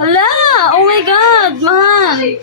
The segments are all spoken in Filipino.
Hala! Oh my God! Mahal!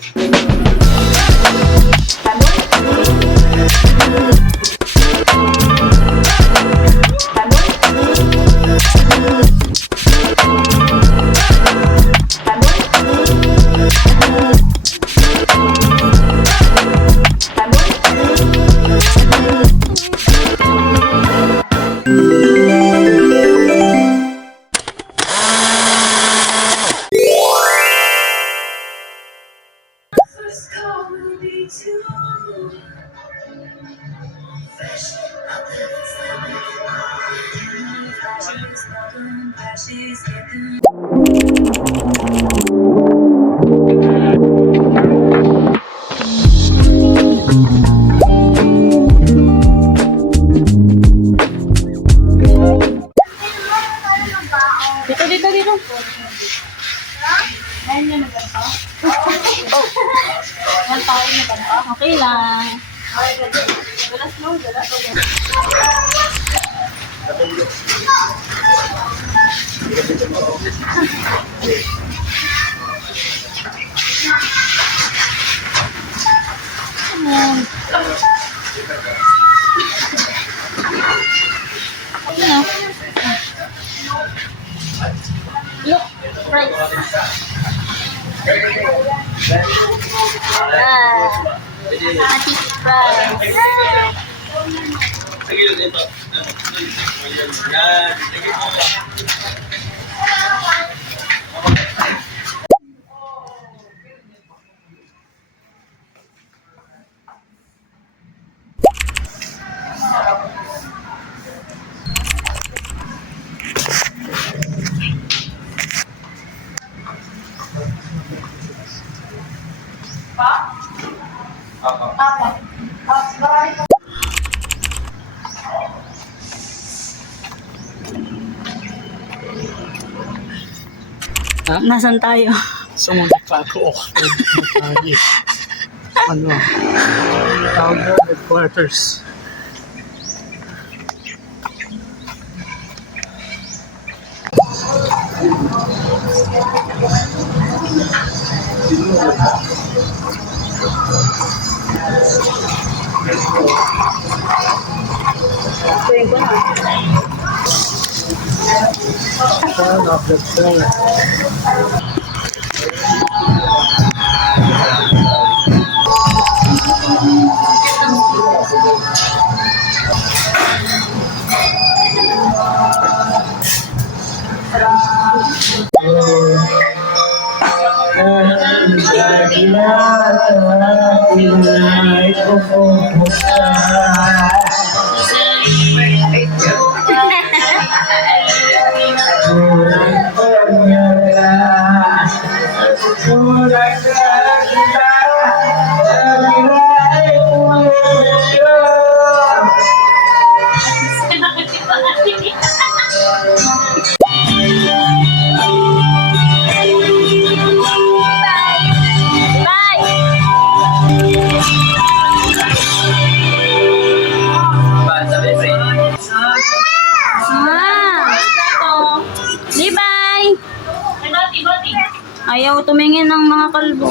Dito. Okay lang. Look, right. Ati fries. Ha? Nasaan tayo? Sumunod pa ako. Ano? Tawag na headquarters. Tuwing ko na. Turn off the phone. Ayaw tumingin ng mga kalbo.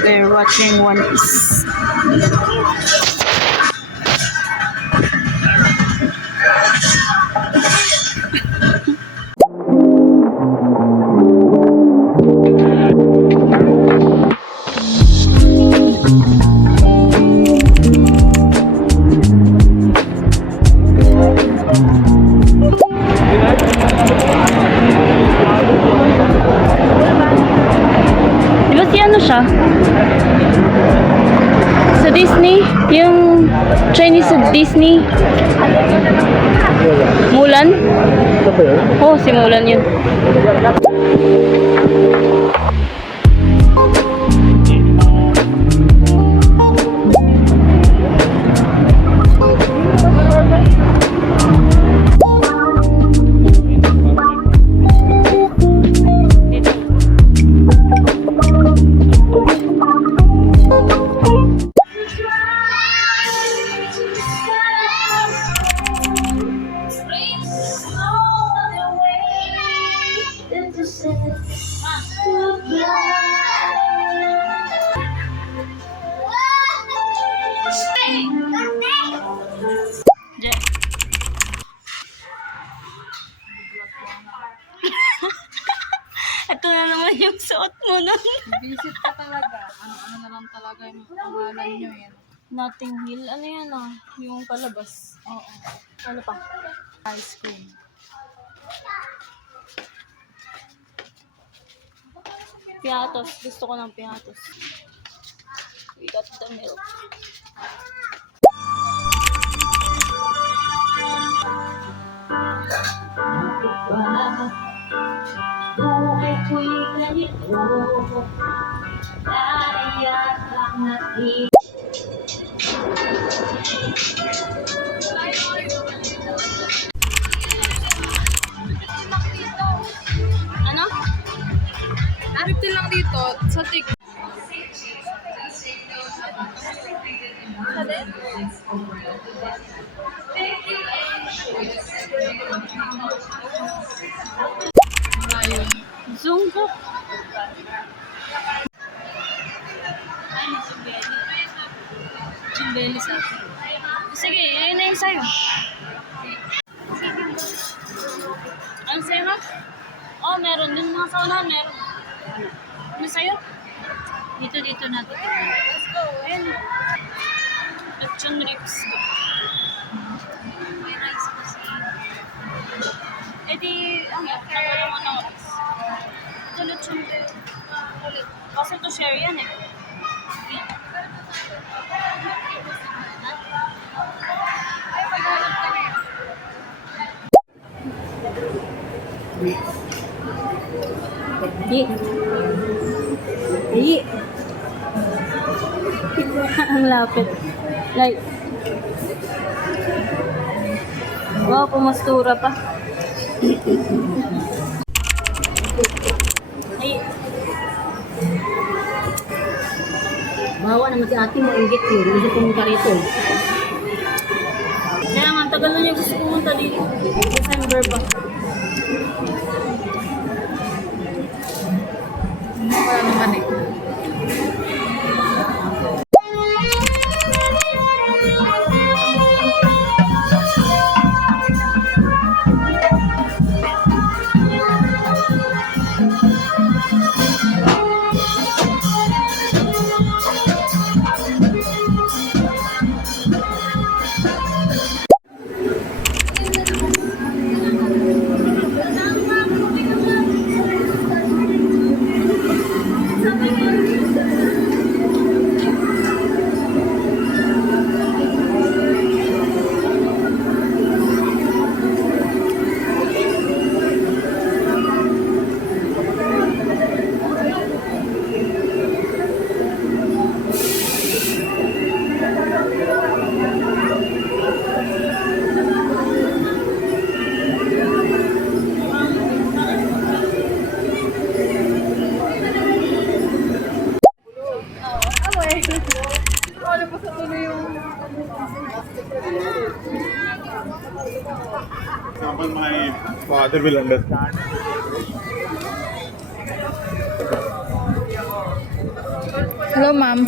They're watching One Piece. Siya sa Disney, yung Chinese sa Disney, Mulan. Oh, si Mulan yun. yung suot mo nun. Visit ka talaga. Ano na lang talaga yung pangalan nyo yan. Notting Hill. Ano yan ah? Yung palabas. Oo. Ano pa? Ice cream. Piatos. Gusto ko ng piatos. We got the milk. Buhay ko'y ganito, naiyak ang natin. Ano? 50 lang dito sa tik. Ayun. Zungkook. Chimbeli sa akin. Sige, ayun na yung sa'yo. Ano sa'yo ma? Oh, meron din mga saunahan, meron. Ano sa'yo? Dito natin. Ayun. Lechon ribs. May rice kasi. Eh di, ang nagkaroon mo ng rice. Ito lechon ribs. Kasi ito share yan eh. Di. Di. Ang lapit. Like, wow, pumastura pa. Ay. Bawa naman si ate mo, inggit yun. Hindi siya pumunta rito. Kaya nga, tagal na niya gusto pumunta dito. December pa. Wala naman eh. Example, my father will understand. Hello, ma'am.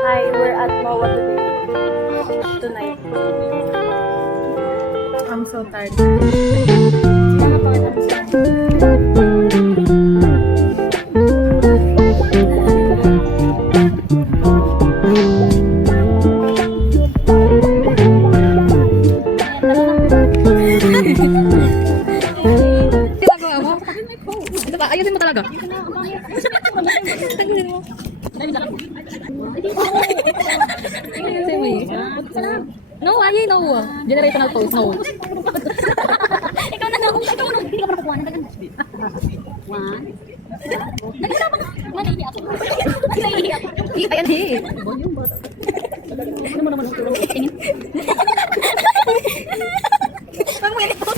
Hi, we're at MOA today. Tonight. I'm so tired. Ano pa kita Ginagawa mo? Ito ba? Ayusin mo talaga. Ayusin mo eh. No, ayay, no. Generational toast, no. Ikaw na lang. Ikaw na. Hindi ka pa nakukuha. One. Nagkakaroon pa. Manihi ako. Naihi ako. Ayan, hey. Ano mo naman ang tingin? Magmili ko.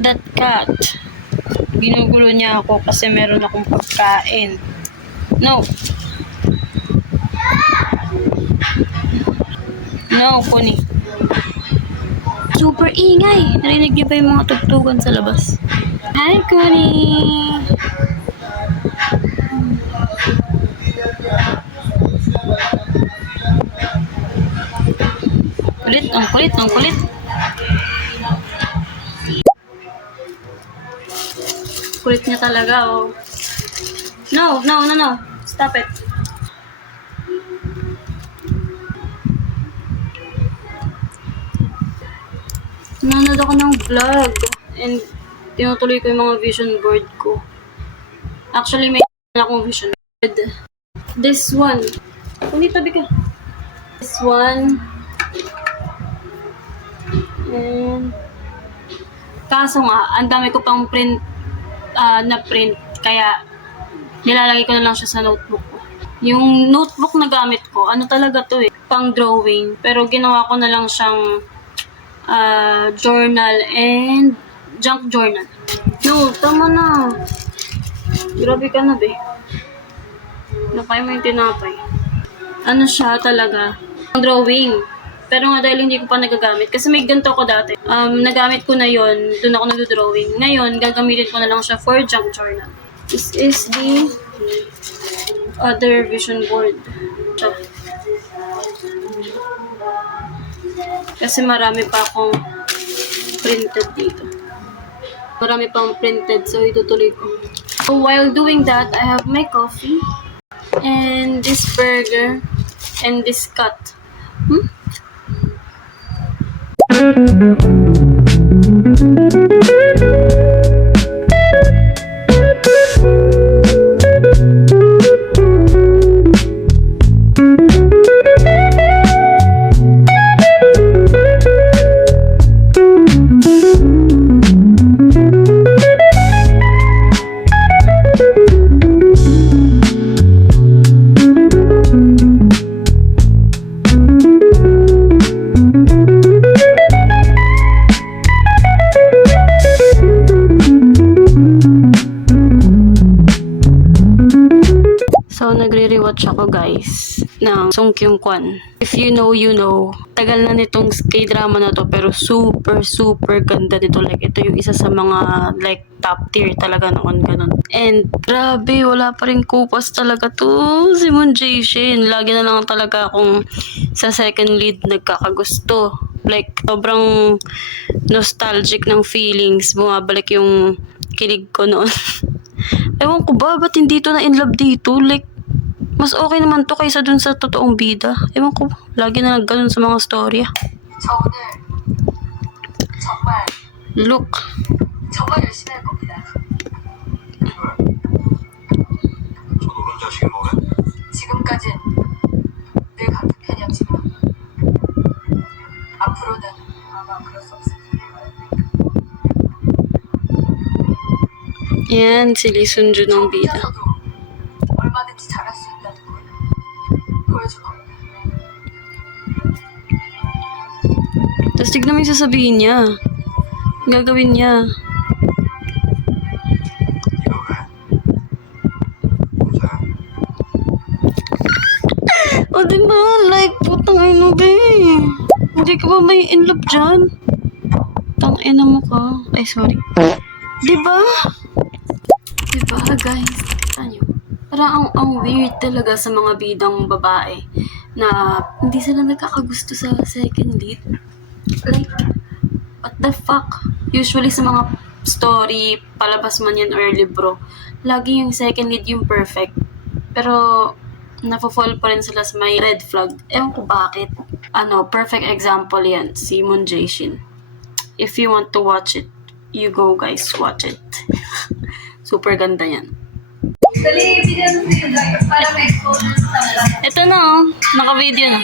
that cat. Ginugulo niya ako kasi meron akong pagkain. No. No, Kuni. Super ingay. Narinig niyo ba yung mga tugtugan sa labas? Hi, Kuni. Kulit, ang kulit, ang kulit. Kulit niya talaga, oh. No, no, no, no. Stop it. Nanonood ako ng vlog and tinutuloy ko yung mga vision board ko. Actually, may akong vision board. This one. Kundi tabi ka. This one. And kaso nga, ang dami ko pang print na print. Kaya nilalagay ko na lang siya sa notebook ko. Yung notebook na gamit ko, ano talaga to eh, pang drawing. Pero ginawa ko na lang siyang journal and junk journal. No, tama na. Grabe ka na, be. Nakaya mo yung tinapay. Ano siya talaga? Pang drawing. Pero nga dahil hindi ko pa nagagamit. Kasi may ganito ko dati. Nagamit ko na yon, doon ako nag-drawing. Ngayon, gagamitin ko na lang siya for junk journal. This is the other vision board. Ito. Kasi marami pa akong printed dito. Marami pang printed, so itutuloy ko. So while doing that, I have my coffee and this burger and this cut. So, nagre-rewatch ako guys ng Song Kyung Kwan. If you know, you know. Tagal na nitong K-drama na to pero super, super ganda nito. Like, ito yung isa sa mga like top tier talaga noon ganun. And grabe, wala pa rin kupas talaga to. Si Moon Jae-shin. Lagi na lang talaga akong sa second lead nagkakagusto. Like, sobrang nostalgic ng feelings. Bumabalik yung kilig ko noon. Ewan ko ba, ba't hindi to na in love dito? Like, mas okay naman to kaysa dun sa totoong bida. Ewan ko, lagi na nagganon sa mga storya. 저 오늘 정말 Look. 정말 열심히 할 겁니다. 저도 그런 자식이 뭐래? 지금까진 늘 같은 편이었지만 앞으로는 아마 그럴 수 없을 거예요. Yan, si Lee Sun-jun ng bida. 혼자서도 얼마든지 잘할 수 있다는 걸 보여줄 겁니다. Tapos tignan mo yung sasabihin niya. Gagawin niya. 이거 왜? 혼자야? O diba, like, putang ino ba eh. Hindi ka ba may in love dyan? Tang ina mo ka. Ay, sorry. Diba? Diba, guys? Ano? Parang ang weird talaga sa mga bidang babae na hindi sila nagkakagusto sa second lead. Like, what the fuck? Usually sa mga story, palabas man yan or libro, lagi yung second lead yung perfect. Pero, nafo-fall pa rin sila sa may red flag. Ewan ko bakit. Perfect example yan, si Moon Jae-shin. If you want to watch it, you go guys, watch it. Super ganda yan. Ito na oh, naka-video na.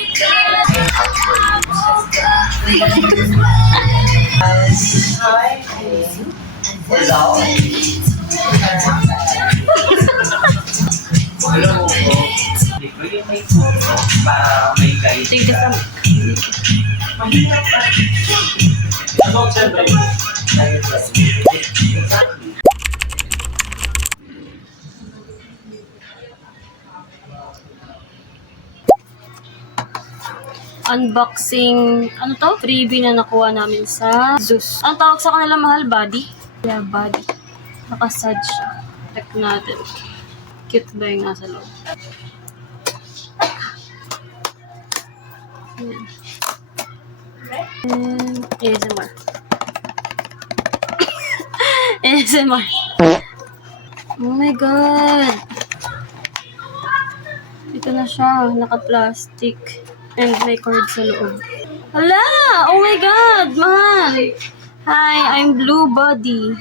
Tignan ka. Unboxing, ano to? Freebie na nakuha namin sa Zeus. Ang tawag sa kanila, mahal? Body? Yeah, body. Nakasad siya. Check natin. Cute ba yung nasa loob? Ayan. And ASMR. ASMR. Oh my God! Ito na siya. Naka-plastic. And may cord sa loob. Hala! Oh my God! Mahal! Hi, I'm Blue Body.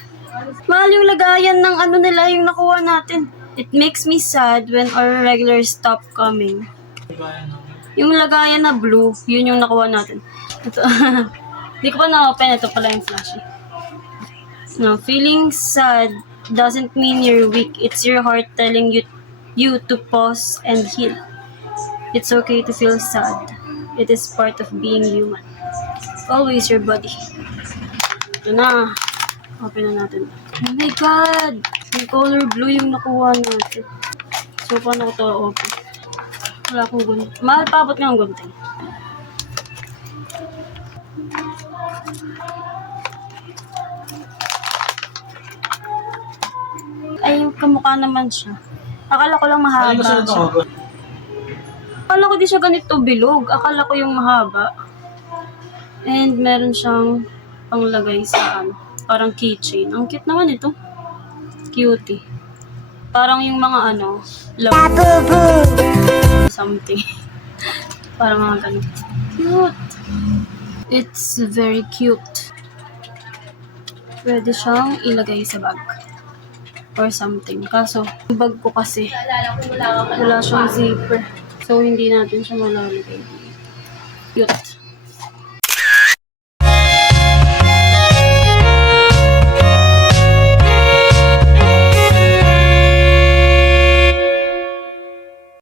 Mahal yung lagayan ng ano nila yung nakuha natin. It makes me sad when our regulars stop coming. Yung lagayan na blue, yun yung nakuha natin. Ito. Hindi ko pa na-open. Ito pala yung flashy. No, feeling sad doesn't mean you're weak. It's your heart telling you to pause and heal. It's okay to feel sad. It is part of being human. Always your body. Ito na. Open na natin. Oh my God! Yung color blue yung nakuha natin. So, paano ko ito open? Wala akong gunting. Mahal pa, abot nga ang gunting. Ay, kamukha naman siya. Akala ko lang mahaba siya. Akala ko di siya ganito bilog. Akala ko yung mahaba. And meron siyang panglagay sa ano, parang keychain. Ang cute naman ito. Cutie. Parang yung mga ano, love something. Parang mga ganun. Cute. It's very cute. Pwede siyang ilagay sa bag. Or something. Kaso, yung bag ko kasi, wala siyang zipper. So, hindi natin siya malalagay. Cute.